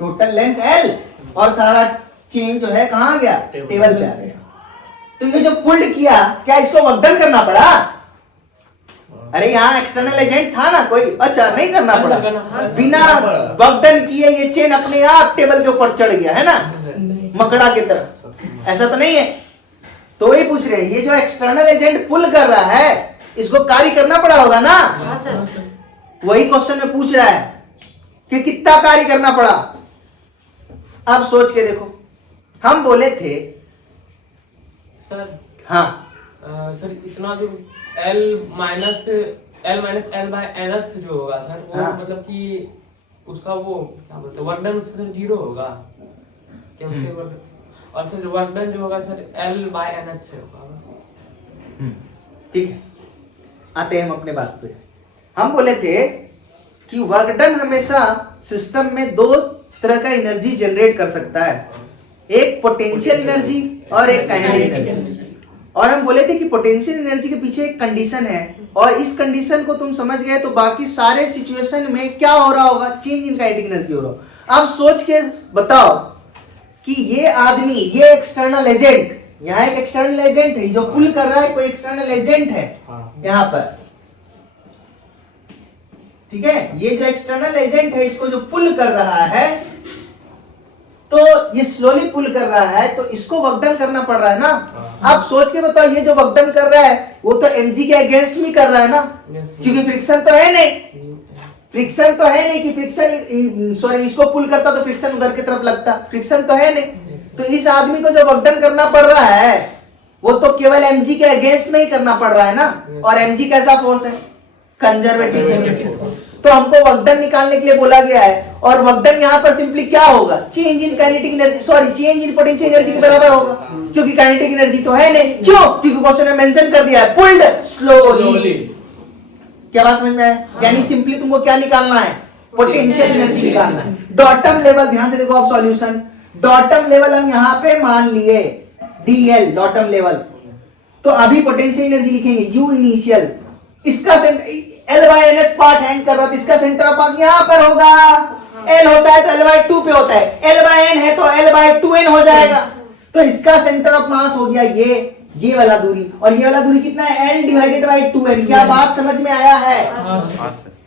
टोटल लेंथ L और सारा चेन जो है कहां आ गया? टेबल पे आ गया। तो ये जो पुल्ड किया, क्या इसको वर्क डन करना पड़ा? अरे यहाँ एक्सटर्नल एजेंट था ना कोई? अच्छा, नहीं करना पड़ा। बिना वर्क डन किए ये चेन अपने आप टेबल के ऊपर चढ़ गया, है ना, मकड़ा की तरह। ऐसा तो नहीं है। तो ये पूछ रहे हैं, ये जो एक्सटर्नल एजेंट पुल कर रहा है, इसको कार्य करना पड़ा होगा ना? वही क्वेश्चन में पूछ रहा है कि कितना कार्य करना पड़ा। अब सोच के देखो, हम बोले थे सर हाँ सर इतना जो L minus L by nth जो होगा सर वो हाँ। मतलब कि उसका वो क्या बोलते हैं वर्क डन उसका सर 0 होगा क्या उससे वर्क और सर वर्क डन जो होगा सर L बाय nth से होगा। ठीक है, आते हैं हम अपने बात पे। हम बोले थे कि वर्क डन हमेशा सिस्टम में दो तरह का एनर्जी जनरेट कर सकता है, एक पोटेंशियल एनर्जी और एक काइनेटिक एनर्जी। और हम बोले थे कि पोटेंशियल एनर्जी के पीछे एक कंडीशन है, और इस कंडीशन को तुम समझ गए तो बाकी सारे सिचुएशन में क्या हो रहा होगा, चेंज इन काइनेटिक एनर्जी हो रहा होगा। अब सोच के बताओ कि ये आदमी, ये एक्सटर्नल एजेंट, यहाँ एक एक्सटर्नल एजेंट है जो पुल कर रहा है, कोई एक्सटर्नल एजेंट है यहाँ पर, ठीक है। ये जो एक्सटर्नल एजेंट है इसको जो पुल कर रहा है, तो ये स्लोली पुल कर रहा है, तो इसको वर्कडन करना पड़ रहा है ना। अब सोच के बताओ, ये जो वर्कडन कर रहा है वो तो mg के अगेंस्ट में कर रहा है ना, क्योंकि फ्रिक्शन तो है नहीं, फ्रिक्शन तो है नहीं कि फ्रिक्शन, सॉरी, इसको पुल करता तो फ्रिक्शन उधर की तरफ लगता, फ्रिक्शन तो है नहीं। तो इस आदमी को जो वर्कडन करना पड़ रहा है वो तो केवल mg के अगेंस्ट में ही करना पड़ रहा है ना, और mg कैसा फोर्स है, कंजर्वेटिव फोर्स। तो हमको वर्कडन निकालने के लिए बोला गया है, और वर्कडन यहाँ पर सिंपली क्या होगा, change in kinetic energy, sorry change in potential energy के बराबर होगा, क्योंकि काइनेटिक एनर्जी तो है नहीं। क्यों? क्योंकि क्वेश्चन में मेंशन कर दिया है पुल्ड स्लोली। क्या बात समझ में आया? यानी सिंपली तुमको क्या निकालना है, पोटेंशियल एनर्जी निकालना है। डॉटम लेवल, ध्यान से देखो आप सॉल्यूशन, डॉटम लेवल हम यहाँ पे मान लिए DL डॉटम लेवल, तो अभी पोटेंशियल एनर्जी लिखेंगे U इनिशियल, इसका centre L by nth part hang कर रहा है, इसका सेंटर ऑफ मास यहाँ पर होगा, L होता है तो L बाय 2 पे होता है, L बाय n है तो L बाय 2n हो जाएगा, तो इसका सेंटर ऑफ मास हो गया ये वाला दूरी, और ये वाला दूरी कितना है, L डिवाइडेड बाय 2n। क्या बात समझ में आया है?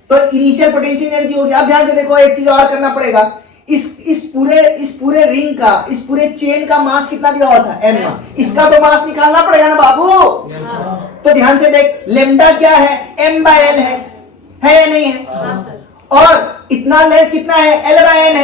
तो इनिशियल पोटेंशियल एनर्जी हो गया। अब ध्यान से देखो, एक चीज और करना पड़ेगा, इस पूरे रिंग का, इस पूरे चेन का मास कितना दिया हुआ था, m, इसका तो मास निकालना पड़ेगा ना बाबू। तो ध्यान से देख, लेमडा क्या है, m बाय l है या नहीं है, और इतना लेंथ कितना है, l बाय n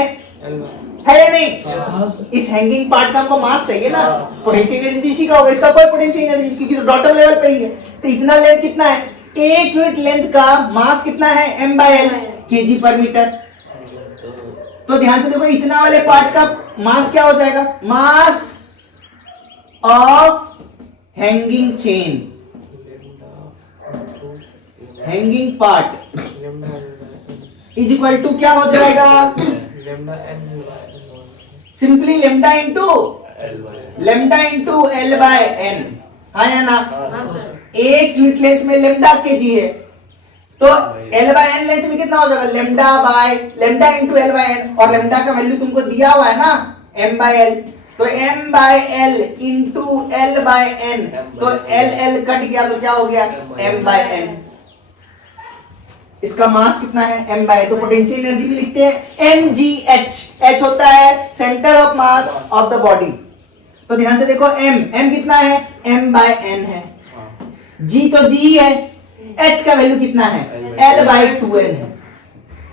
है या नहीं। इस हैंगिंग पार्ट का हमको मास चाहिए ना, पोटेंशियल एनर्जी इसी का होगा, इसका कोई पोटेंशियल एनर्जी क्योंकि तो डॉटम लेवल पे ही है, तो इतना लेंथ कितना है, एक यूनिट लेंथ का मास कितना है, m बाय l kg पर मीटर। तो ध्यान से देखो, इतना वाले पार्ट का मास क्या हो जाएगा, mass of hanging chain, hanging part is equal to क्या हो जाएगा, simply lambda into L by n, हाँ या ना। एक यूनिट लेंथ में लेमडा kg है, तो L बाय n लेंथ में कितना हो जाएगा, lambda into L by n, और लेमडा का वैल्यू तुमको दिया हुआ है ना, m बाय l, तो m bye l into L by n, तो L कट गया तो क्या हो गया, m बाय n। इसका मास कितना है, m बाय, तो पोटेंशियल एनर्जी भी लिखते हैं mgh, h होता है centre of mass of the body. तो ध्यान से देखो, m कितना है, m बाय n है, g तो g ही है, h का वैल्यू कितना है, L बाय 2n है।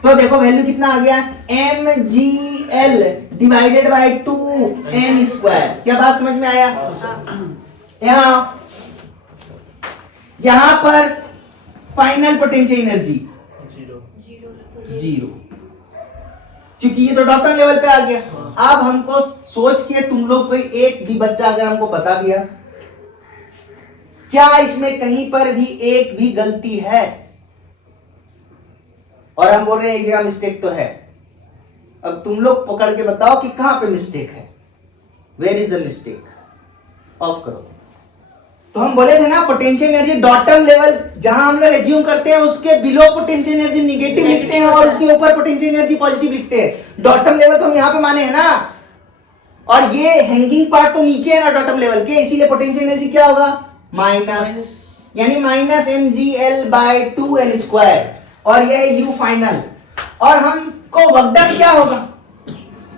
तो देखो वैल्यू कितना आ गया, mgl divided by 2n square. क्या बात समझ में आया? यहां पर फाइनल पोटेंशियल एनर्जी 0, क्योंकि ये तो डॉटम लेवल पे आ गया। अब हमको सोच के तुम लोग कोई एक भी बच्चा अगर हमको बता दिया, क्या इसमें कहीं पर भी एक भी गलती है, और हम बोल रहे हैं एक जगह मिस्टेक तो है, अब तुम लोग पकड़ के बताओ कि कहां पे मिस्टेक है, where is the mistake, off करो। तो हम बोले थे ना, पोटेंशियल एनर्जी डॉटम लेवल जहां हम लोग एज्यूम करते हैं उसके बिलो पोटेंशियल एनर्जी निगेटिव लिखते हैं, और उसके ऊपर पोटेंशियल एनर्जी पॉजिटिव लिखते हैं। डॉटम लेवल तो हम यहां पे माने हैं ना, और ये हैंगिंग पार्ट तो नीचे है ना डॉटम लेवल के, इसीलिए पोटेंशियल एनर्जी क्या होगा, माइनस, यानी minus mgl by 2n square, और यह है u फाइनल। और हमको वर्क डन क्या होगा,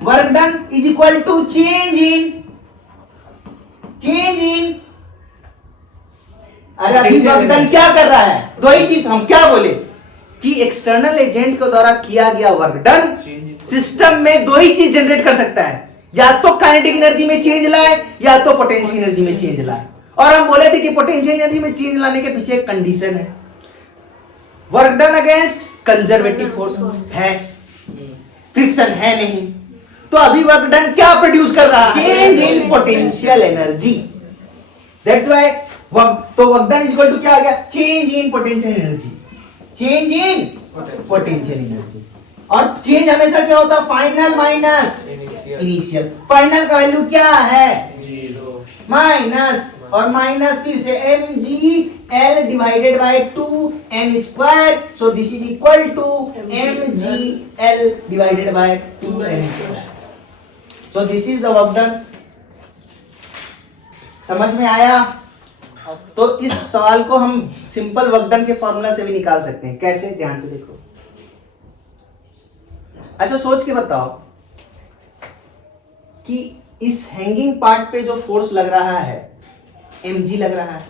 work done is equal to change in, अरे अभी वर्क डन क्या कर रहा है, दो ही चीज हम क्या बोले कि एक्सटर्नल एजेंट के द्वारा किया गया वर्क डन सिस्टम में दो ही चीज जनरेट कर सकता है, या तो काइनेटिक एनर्जी में चेंज लाए या तो पोटेंशियल एनर्जी में चेंज लाए। और हम बोले थे कि पोटेंशियल एनर्जी में चेंज लाने के पीछे एक कंडीशन है, work done against conservative force है, फ्रिक्शन है नहीं। तो अभी वर्क डन क्या प्रोड्यूस कर रहा है? Change in potential energy. That's why तो work done is equal to क्या आ गया? Change in potential energy, change in potential energy. और चेंज हमेशा क्या होता है? Final minus initial. फाइनल का वैल्यू क्या है? 0 माइनस, और माइनस फिर से mgl divided by 2n square, so this is equal to mgl divided by 2n square. So this is the work done. समझ में आया? तो इस सवाल को हम सिंपल वर्क डन के फॉर्मूला से भी निकाल सकते हैं। कैसे? ध्यान से देखो। अच्छा सोच के बताओ कि इस हैंगिंग पार्ट पे जो फोर्स लग रहा है mg लग रहा है,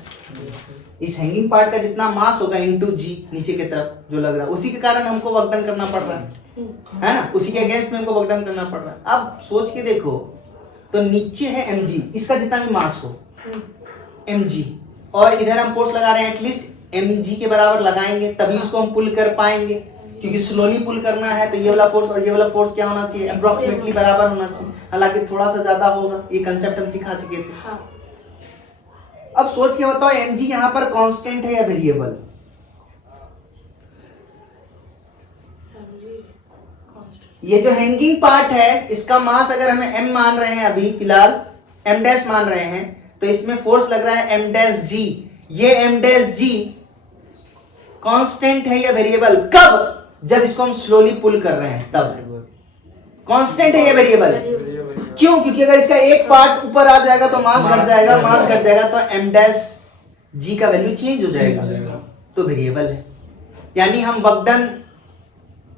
इस हैंगिंग पार्ट का जितना मास होगा इनटू g नीचे की तरफ जो लग रहा है, उसी के कारण हमको वर्क डन करना पड़ रहा है ना, उसी के अगेंस्ट में हमको वर्क डन करना पड़ रहा है। अब सोच के देखो, तो नीचे है mg, इसका जितना भी मास हो mg, और इधर हम फोर्स लगा रहे हैं, एटलीस्ट mg के बराबर लगाएंगे तभी इसको हम पुल कर पाएंगे, क्योंकि स्लोली पुल करना है तो ये वाला फोर्स और ये वाला फोर्स क्या होना चाहिए? अप्रोक्सीमेटली बराबर होना चाहिए, हालांकि थोड़ा सा ज्यादा होगा, ये कंसेप्ट हम सिखा चुके थे। हाँ। अब सोच के बताओ mg यहाँ पर कांस्टेंट है या वेरिएबल? ये जो हैंगिंग पार्ट है इसका मास अगर हमें m मान रहे हैं, अभी फिलहाल m डैश मान रहे हैं, तो इसमें फोर्स लग रहा है m डैश g। ये m डैश g कांस्टेंट है या वेरिएबल? कब? जब इसको हम स्लोली पुल कर रहे हैं तब। कांस्टेंट है या वेरिएबल? क्यों? क्योंकि अगर इसका एक पार्ट ऊपर आ जाएगा तो मास घट जाएगा, मास घट जाएगा तो m डैश g का वैल्यू चेंज हो जाएगा, तो वेरिएबल है। यानी हम वर्क डन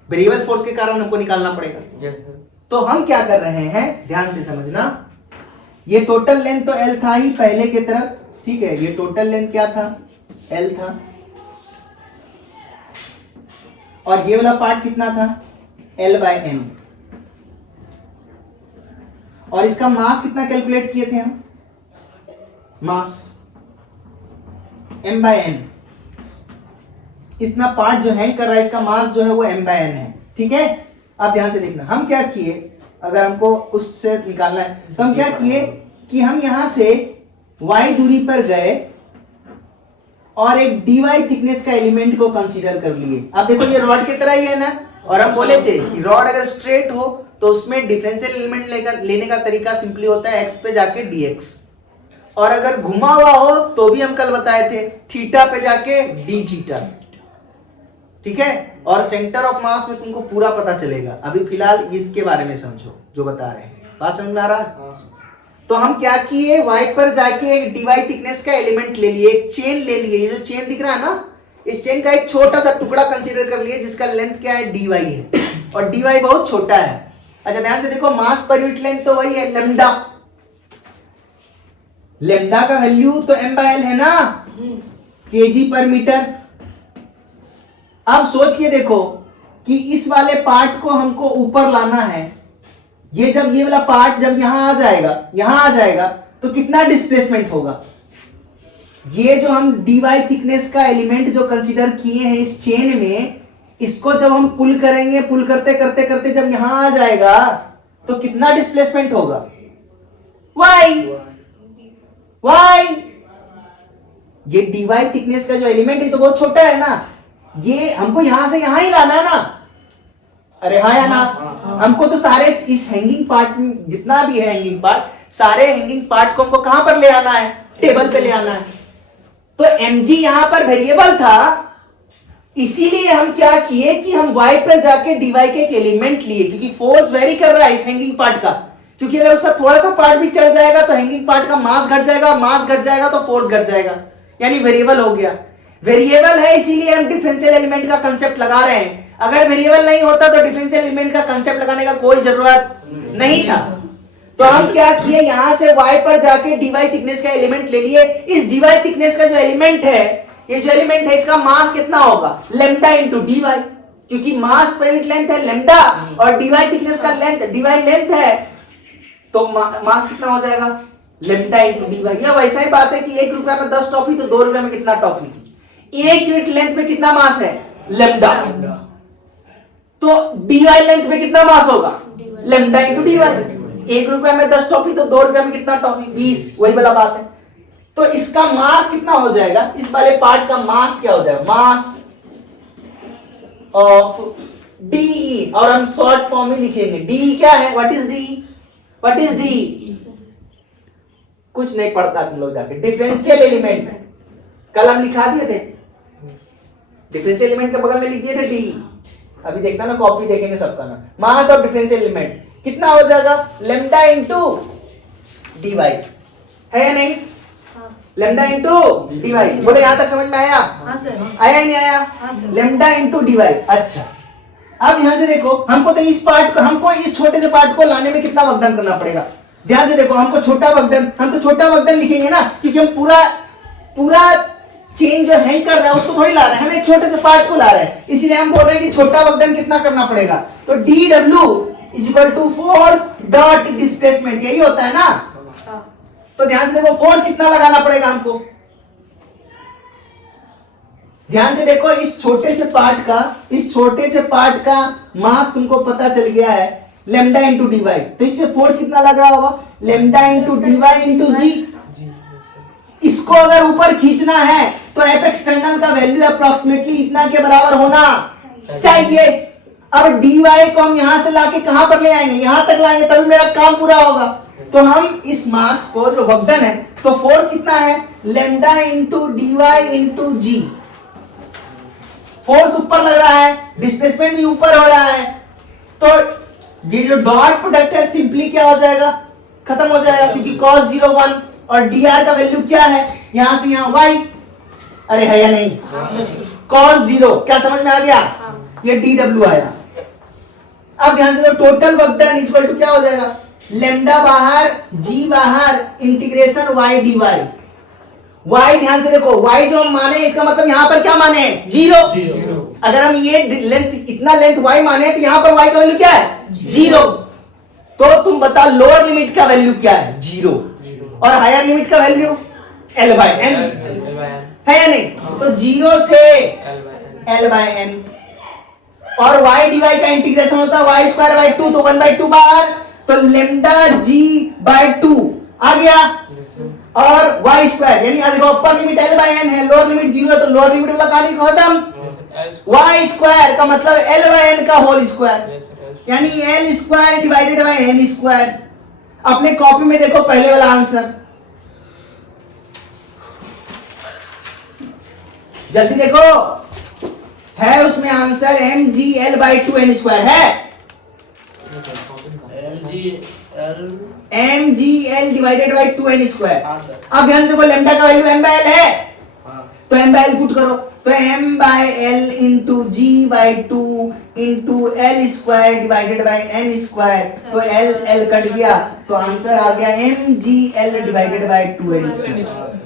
वेरिएबल फोर्स के कारण हमको निकालना पड़ेगा। Yes sir. तो हम क्या कर रहे हैं, ध्यान से समझना। ये टोटल लेंथ तो L था ही पहले की तरफ, ठीक है, ये टोटल लेंथ क्या था? L था। और ये वाला पार्ट कितना था? L by m। और इसका मास कितना कैलकुलेट किए थे हम? Mass m by n। इतना पार्ट जो हैंग कर रहा है इसका मास जो है वो m बाय n है, ठीक है। अब ध्यान से देखना, हम क्या किए, अगर हमको उससे निकालना है तो हम क्या किए कि हम यहां से y दूरी पर गए और एक dy थिकनेस का एलिमेंट को कंसीडर कर लिए। अब देखो ये रॉड की तरह ही है ना, और हम बोले थे कि रॉड अगर स्ट्रेट हो तो उसमें डिफरेंशियल एलिमेंट लेने का तरीका सिंपली होता है x पे जाके dx, और अगर घुमा हुआ हो तो भी हम कल बताए थे थीटा पे जाके d थीटा, ठीक है। और सेंटर ऑफ मास में तुमको पूरा पता चलेगा। अभी फिलहाल इसके बारे में समझो जो बता रहे हैं, बात समझ में आ रहा है? तो हम क्या किए, y पर जाके एक dy थिकनेस का एलिमेंट ले लिए, एक चेन ले लिए। ये जो चेन दिख रहा है ना, इस चेन का एक छोटा सा टुकड़ा कंसीडर कर लिए जिसका लेंथ क्या है? dy है, और dy बहुत छोटा है। अच्छा ध्यान से देखो, मास पर यूनिट लेंथ तो वही है लेम्डा। लेम्डा का वैल्यू तो m/l है ना, kg पर मीटर। अब सोच के देखो कि इस वाले पार्ट को हमको ऊपर लाना है। ये जब ये वाला पार्ट जब यहां आ जाएगा तो कितना डिस्प्लेसमेंट होगा? ये जो हम dy थिकनेस का एलिमेंट जो कंसीडर किए हैं इस चेन में, इसको जब हम पुल करेंगे, पुल करते करते करते जब यहां आ जाएगा तो कितना डिस्प्लेसमेंट होगा? y। ये dy थिकनेस का जो एलिमेंट है तो बहुत छोटा है ना, ये हमको यहां से यहां ही लाना है ना। अरे हाँ या ना? हमको तो सारे इस हैंगिंग पार्ट में जितना भी है हैंगिंग पार्ट, सारे हैंगिंग पार्ट को हमको कहां पर ले आना है? टेबल पे ले आना है। तो mg यहां पर वेरिएबल था, इसीलिए हम क्या किए कि हम y पर जाके dy के एक एलिमेंट लिए, क्योंकि फोर्स वेरी कर रहा है इस हैंगिंग पार्ट का। क्योंकि अगर उसका थोड़ा सा पार्ट भी चढ़ जाएगा तो हैंगिंग पार्ट का मास घट जाएगा, और मास घट जाएगा तो फोर्स घट जाएगा, यानी वेरिएबल हो गया। वेरिएबल है इसीलिए हम डिफरेंशियल एलिमेंट का कंसेप्ट लगा रहे हैं। अगर वेरिएबल नहीं होता तो डिफरेंशियल एलिमेंट का कंसेप्ट लगाने का कोई जरूरत नहीं था। तो हम क्या किए, यहां से y पर जाके dy थिकनेस का एलिमेंट ले लिए। इस dy थिकनेस का जो एलिमेंट है, ये जो एलिमेंट है इसका मास कितना होगा? लेम्डा इंटू dy, क्योंकि मास पर यूनिट लेंथ है लेम्डा और dy थिकनेस का लेंथ dy लेंथ है, तो मास कितना हो जाएगा? Lambda into D Y. यह वैसा ही बात है कि 1 रुपया में 10 टॉफी तो 2 रुपया में कितना टॉफी थी। 1 यूनिट लेंथ में कितना मास है, लेमडा। तो डी वाई लेंथ में कितना मास होगा, लेमडा इंटू डी वाई। 1 रुपया में 10 टॉफी तो 2 रुपया में कितना टॉफी, 20, वही वाला बात है। तो इसका मास कितना हो जाएगा, इस वाले पार्ट का मास क्या हो जाएगा, मास ऑफ डी। और हम शॉर्ट फॉर्म में लिखेंगे, डी क्या है, what is D, what is D, कुछ नहीं पढ़ता तुम लोग जाके। डिफरेंशियल एलिमेंट कल हम लिखा दिए थे, डिफरेंशियल एलिमेंट के बगल में लिख दिए थे डी। अभी देखना ना, कॉपी देखेंगे सबका ना। मास ऑफ डिफरेंशियल एलिमेंट कितना हो जाएगा, लेमडा इंटू डी वाई, है या नहीं, लेमडा इंटू डी वाई। बोले यहां तक समझ में आया, आया ही नहीं आया, लेमडा इंटू डी वाई। अच्छा अब ध्यान से देखो, हमको तो इस पार्ट को, हमको इस छोटे से पार्ट को लाने में कितना वक्डन करना पड़ेगा। ध्यान से देखो, हमको छोटा वक्डन, हम तो छोटा वक्डन लिखेंगे ना, क्योंकि हम पूरा चेन जो हैंग कर रहा है उसको थोड़ी ला रहे हैं, हम एक छोटे से पार्ट को ला रहे हैं। इसीलिए हम बोल रहे हैं कि छोटा वक्डन कितना करना पड़ेगा। तो D W is equal to force dot displacement, यही होता है ना। तो ध्यान से देखो, फोर्स कितना लगाना पड़ेगा हमको। ध्यान से देखो, इस छोटे से पार्ट का मास तुमको पता चल गया है, लेमडा इंटू डी वाई। तो इसमें फोर्स कितना लग रहा होगा, lambda into D Y into G. इसको अगर ऊपर खींचना है तो एफ एक्सटर्नल का वैल्यू अप्रोक्सीमेटली इतना के बराबर होना चाहिए। अब डी वाई को हम यहां से लाके कहां पर ले आएंगे, यहां तक लाएंगे तभी मेरा काम पूरा होगा। तो हम इस मास को, जो वक्डन है, तो फोर्स कितना है, lambda into D Y into G. Force ऊपर लग रहा है, डिस्प्लेसमेंट भी ऊपर हो रहा है, तो ये जो डॉट प्रोडक्ट है सिंपली क्या हो जाएगा, खत्म हो जाएगा, क्योंकि cos 0 1 और dr का वैल्यू क्या है, यहां से यहां y। अरे है या नहीं, cos 0 क्या समझ में आ गया, ये dw आया। अब ध्यान से, total work done equal to क्या हो जाएगा, लेमडा बाहर g बाहर इंटीग्रेशन y dy। y ध्यान से देखो, y जो हम माने इसका मतलब यहां पर क्या माने हैं, 0। अगर हम ये लेंथ, इतना लेंथ y माने तो यहां पर y का वैल्यू क्या है, 0। तो तुम बताओ लोअर लिमिट का वैल्यू क्या है, 0, और हायर लिमिट का वैल्यू l बाय n है या नहीं। तो 0 से l बाय n, और y dy का इंटीग्रेशन होता है y स्क्वायर बाय 2, तो 1/2 बाहर, तो लेमडा g बाय 2 आ गया, और y स्क्वायर यानी देखो upper limit l by n है, लोअर लिमिट 0 है, तो लोअर लिमिट वाला कहानी खत्म। y स्क्वायर का मतलब l बाय n का होल स्क्वायर, यानी l square divided by n square. अपने कॉपी में देखो पहले वाला आंसर, जल्दी देखो, है उसमें answer mgl by 2n square है, mgl divided by 2n square. अब ध्यान से देखो, लेमडा का वैल्यू m बाय l है, तो m बाय l पुट करो, तो m bye l into G by 2 into l square divided by n square, तो l l कट गया, तो आंसर आ गया mgl divided by 2n square.